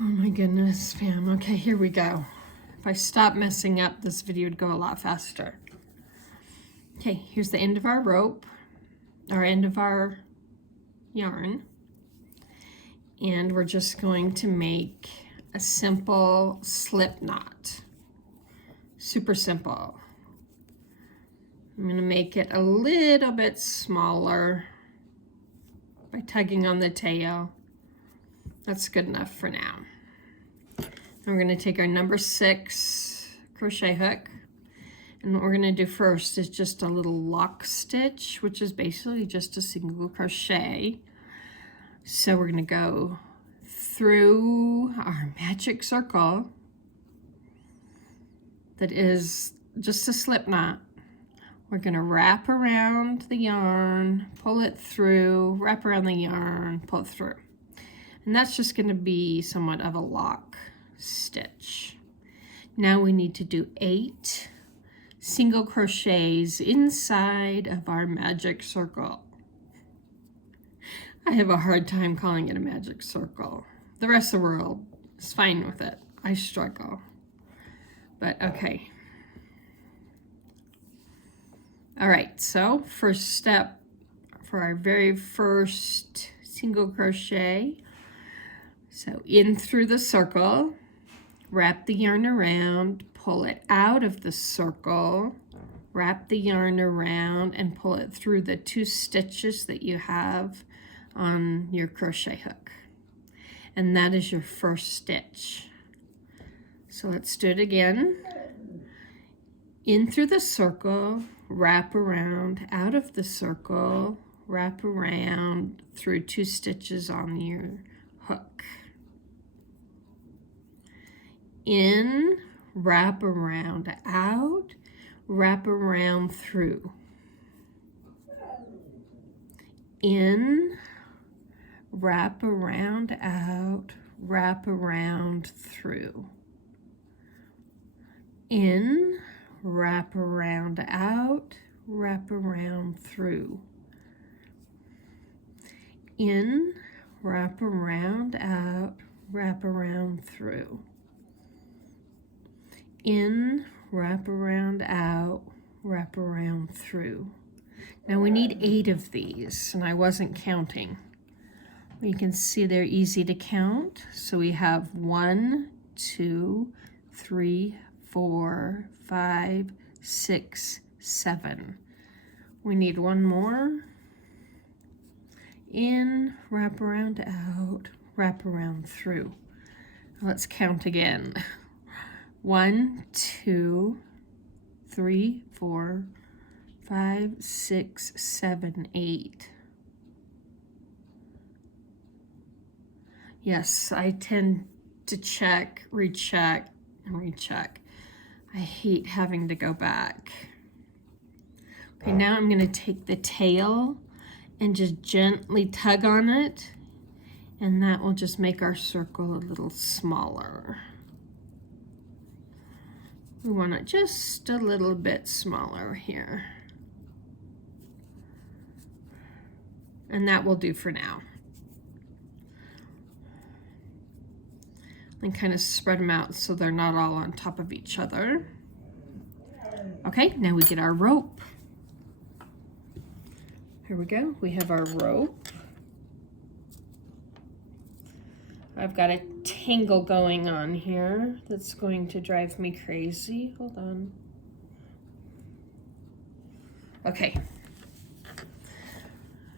Oh my goodness, fam. Okay, here we go. If I stop messing up, this video would go a lot faster. Okay, here's the end of our rope, or end of our yarn. And we're just going to make a simple slip knot. Super simple. I'm going to make it a little bit smaller by tugging on the tail. That's good enough for now. And we're going to take our number 6 crochet hook, and what we're going to do first is just a little lock stitch, which is basically just a single crochet. So we're going to go through our magic circle that is just a slip knot. We're going to wrap around the yarn, pull it through, wrap around the yarn, pull it through. And that's just going to be somewhat of a lock stitch. Now we need to do 8 single crochets inside of our magic circle. I have a hard time calling it a magic circle. The rest of the world is fine with it. I struggle. But okay. All right, so first step for our very first single crochet. So in through the circle, wrap the yarn around, pull it out of the circle, wrap the yarn around and pull it through the 2 stitches that you have on your crochet hook. And that is your first stitch. So let's do it again. In through the circle, wrap around, out of the circle, wrap around through 2 stitches on your hook. In, wrap around, out, wrap around through. In, wrap around, out, wrap around through. In, wrap around, out, wrap around through. In, wrap around, out, wrap around through. In, wrap around, out, wrap around through. Now we need 8 of these, and I wasn't counting. You can see they're easy to count. So we have 1, 2, 3, 4, 5, 6, 7. We need 1 more. In, wrap around, out, wrap around through. Let's count again. 1, 2, 3, 4, 5, 6, 7, 8. Yes, I tend to check, recheck, and recheck. I hate having to go back. Okay, now I'm going to take the tail and just gently tug on it, and that will just make our circle a little smaller. We want it just a little bit smaller here. And that will do for now. And kind of spread them out so they're not all on top of each other. Okay, now we get our rope. Here we go, we have our rope. I've got a tangle going on here that's going to drive me crazy. Hold on. Okay.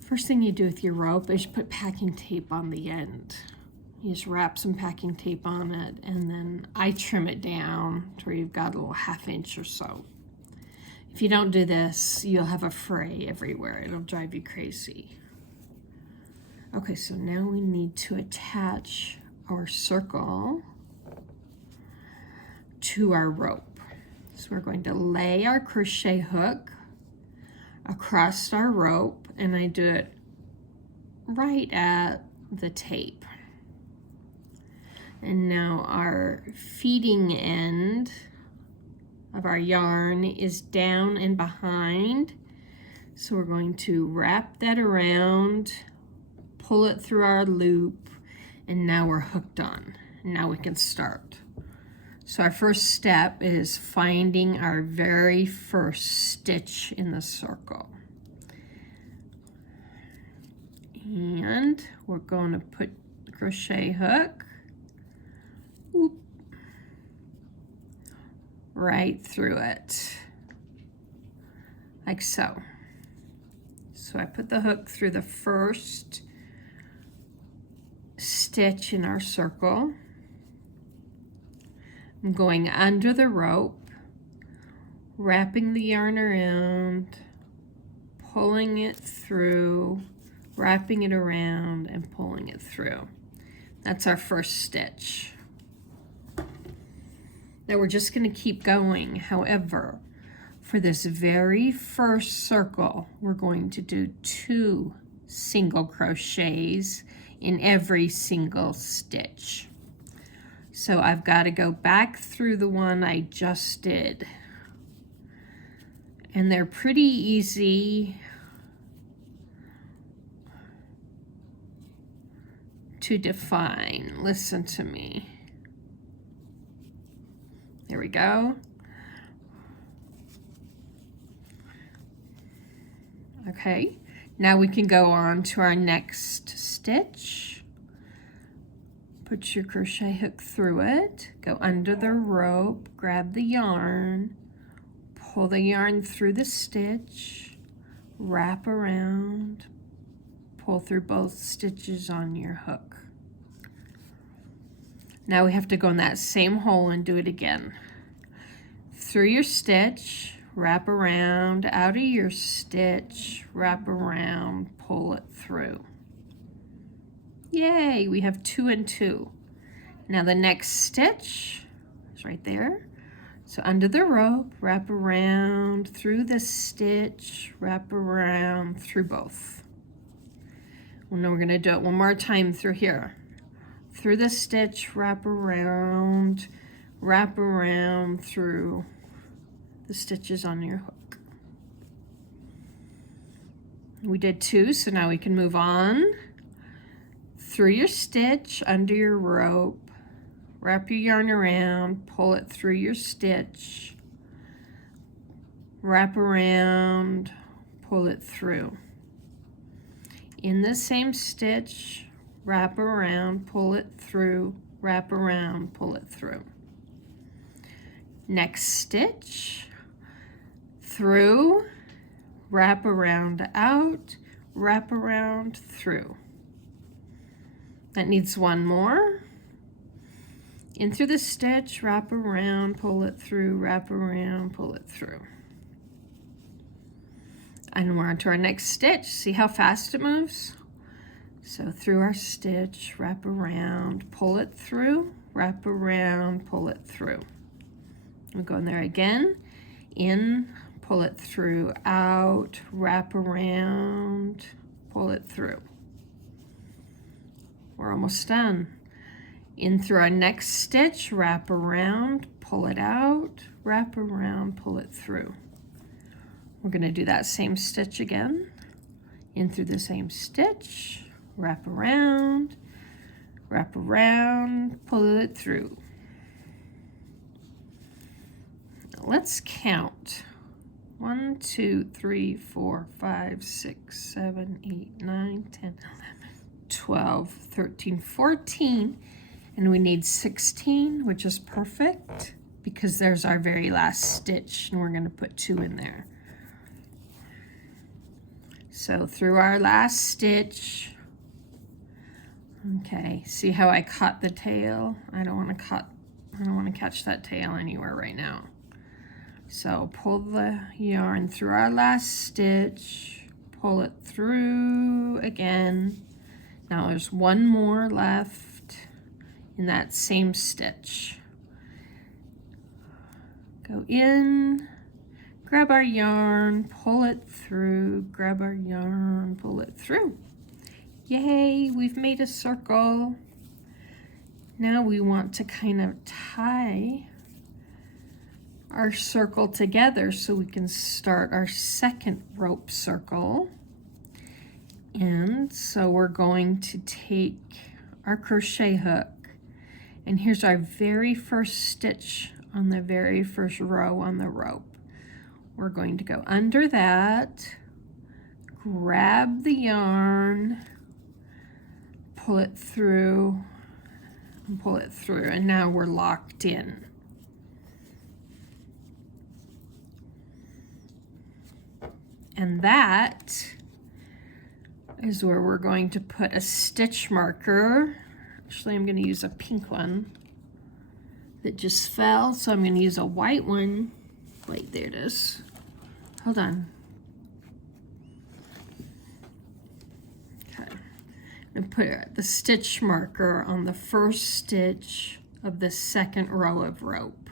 First thing you do with your rope is you put packing tape on the end. You just wrap some packing tape on it, and then I trim it down to where you've got a little 1/2 inch or so. If you don't do this, you'll have a fray everywhere. It'll drive you crazy. Okay, so now we need to attach our circle to our rope. So we're going to lay our crochet hook across our rope, and I do it right at the tape. And now our feeding end of our yarn is down and behind. So we're going to wrap that around, pull it through our loop, and now we're hooked on. Now we can start. So our first step is finding our very first stitch in the circle. And we're going to put the crochet hook right through it, like so. So I put the hook through the first stitch in our circle. I'm going under the rope, wrapping the yarn around, pulling it through, wrapping it around, and pulling it through. That's our first stitch. Now we're just going to keep going. However, for this very first circle, we're going to do 2 single crochets in every single stitch. So I've got to go back through the one I just did. And they're pretty easy to define. Listen to me. There we go. Okay, now we can go on to our next stitch. Put your crochet hook through it, go under the rope, grab the yarn, pull the yarn through the stitch, wrap around, pull through both stitches on your hook. Now we have to go in that same hole and do it again. Through your stitch, wrap around, out of your stitch, wrap around, pull it through. Yay, we have 2 and 2. Now the next stitch is right there. So under the rope, wrap around, through the stitch, wrap around, through both. Well, now we're going to do it one more time through here. Through the stitch, wrap around through the stitches on your hook. We did 2, so now we can move on. Through your stitch, under your rope, wrap your yarn around, pull it through your stitch, wrap around, pull it through. In the same stitch, wrap around, pull it through, wrap around, pull it through. Next stitch, through, wrap around, out, wrap around, through. That needs one more. In through the stitch, wrap around, pull it through, wrap around, pull it through. And we're on to our next stitch. See how fast it moves? So through our stitch, wrap around, pull it through, wrap around, pull it through. We go in there again, in, pull it through, out, wrap around, pull it through. We're almost done. In through our next stitch, wrap around, pull it out, wrap around, pull it through. We're going to do that same stitch again. In through the same stitch, wrap around, pull it through. Now let's count. 1, 2, 3, 4, 5, 6, 7, 8, 9, 10, 11, 12, 13, 14, and we need 16, which is perfect because there's our very last stitch, and we're going to put 2 in there. So through our last stitch, okay, see how I caught the tail? I don't want to catch that tail anywhere right now. So pull the yarn through our last stitch, pull it through again. Now there's one more left in that same stitch. Go in, grab our yarn, pull it through, grab our yarn, pull it through. Yay, we've made a circle. Now we want to kind of tie our circle together so we can start our second rope circle. And so we're going to take our crochet hook And here's our very first stitch on the very first row on the rope. We're going to go under that, grab the yarn, pull it through, and pull it through, and now we're locked in. And that is where we're going to put a stitch marker. Actually, I'm going to use a pink one that just fell, so I'm going to use a white one. Wait, there it is. Hold on. Okay. I'm going to put the stitch marker on the first stitch of the second row of rope.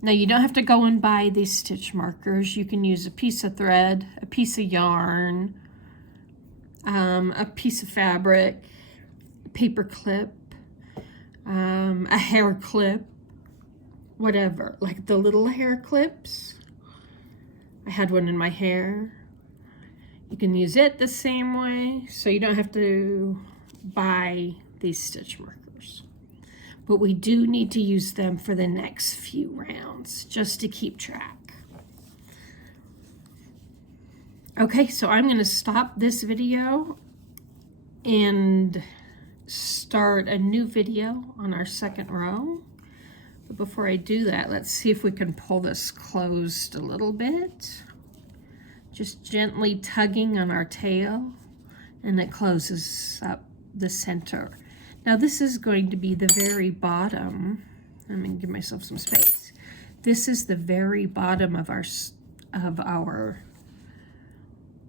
Now you don't have to go and buy these stitch markers. You can use a piece of thread, a piece of yarn, a piece of fabric, a paper clip, a hair clip, whatever. Like the little hair clips. I had one in my hair. You can use it the same way, so you don't have to buy these stitch markers. But we do need to use them for the next few rounds, just to keep track. Okay, so I'm gonna stop this video and start a new video on our second row. But before I do that, let's see if we can pull this closed a little bit. Just gently tugging on our tail, and it closes up the center. Now this is going to be the very bottom. I'm going to give myself some space. This is the very bottom of our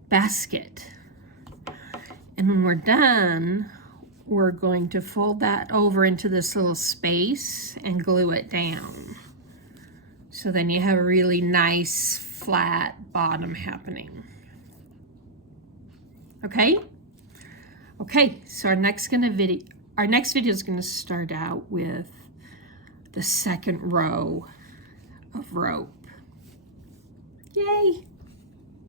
basket. And when we're done, we're going to fold that over into this little space and glue it down. So then you have a really nice flat bottom happening. Okay? Okay, so our next video is going to start out with the second row of rope. Yay!